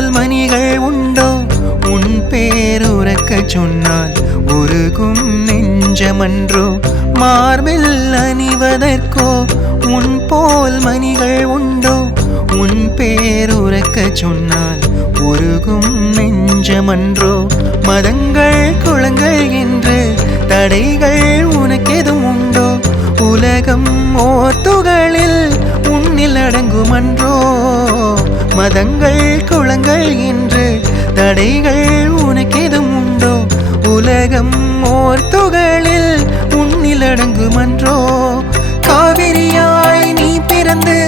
போல் மணிகள் உண்டோ உன் பேருறக்கச் சொன்னால் உருகும் நெஞ்சமன்றோ மார்பில் அணிவதற்கோ உன் போல் மணிகள் உண்டோ உன் பேருறக்கச் சொன்னால் உருகும் நெஞ்சமன்றோ மதங்கள் குளங்கள் என்று தடைகள் உனக்கெதும் உண்டோ உலகம் ஓர் துகளில் உன்னில் அடங்குமன்றோ மதங்கள் குளங்கள் என்று தடைகள் உனக்கெதும் உண்டோ உலகம் ஓர் துகளில் உன்னில் அடங்குமன்றோ காவிரியாய் நீ பிறந்து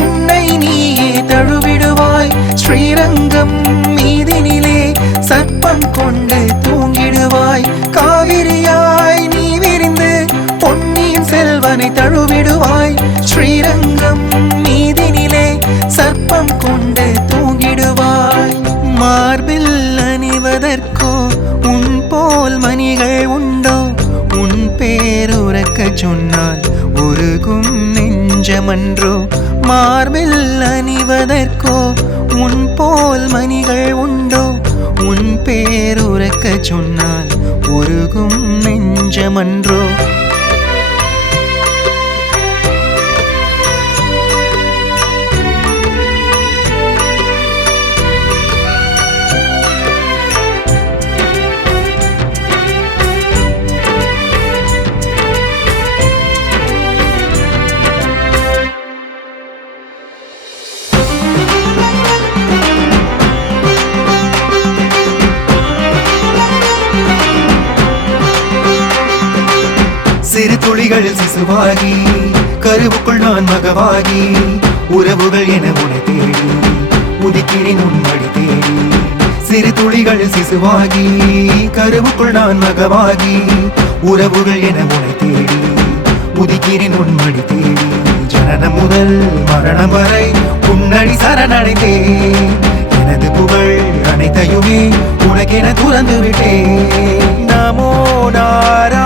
உன்னை நீயே தழுவிடுவாய் ஸ்ரீரங்கம் மீதினிலே சர்ப்பம் கொண்டு தூங்கிடுவாய் காவிரியாய் நீ விரிந்து பொன்னியின் செல்வனை தழுவிடுவாய் ஸ்ரீரங்கம் மீதினிலே சர்ப்பம் கொண்டு தூங்கிடுவாய் மார்பில் அணிவதற்கோ உன் போல் மணிகள் உண்டோ உன் பேருறக்கச் சொன்னால் உருகும் நெஞ்சமன்றோ மார்பில் அணிவதற்கோ உன் போல் மணிகள் உண்டோ உன் பேருறக்கச் சொன்னால் உருகும் நெஞ்சமன்றோ சிறு துளிகளில் சிசுவாகி கருவுக்குள் நான் மகவாகி உறவுகள் என உனை தேடி உதிக்கிறேன் உன் வழி தேடி சிறு துளிகளில் சிசுவாகி கருவுக்குள் நான் மகவாகி உறவுகள் என உனை தேடி உதிக்கிறேன் உன் வழி தேடி ஜனனம் முதல் மரணம் வரை உன்னடி சரணடைந்தேன் எனது புகழ் அனைத்தையுமே உனக்கென துறந்து விட்டேன் நமோ நாராயண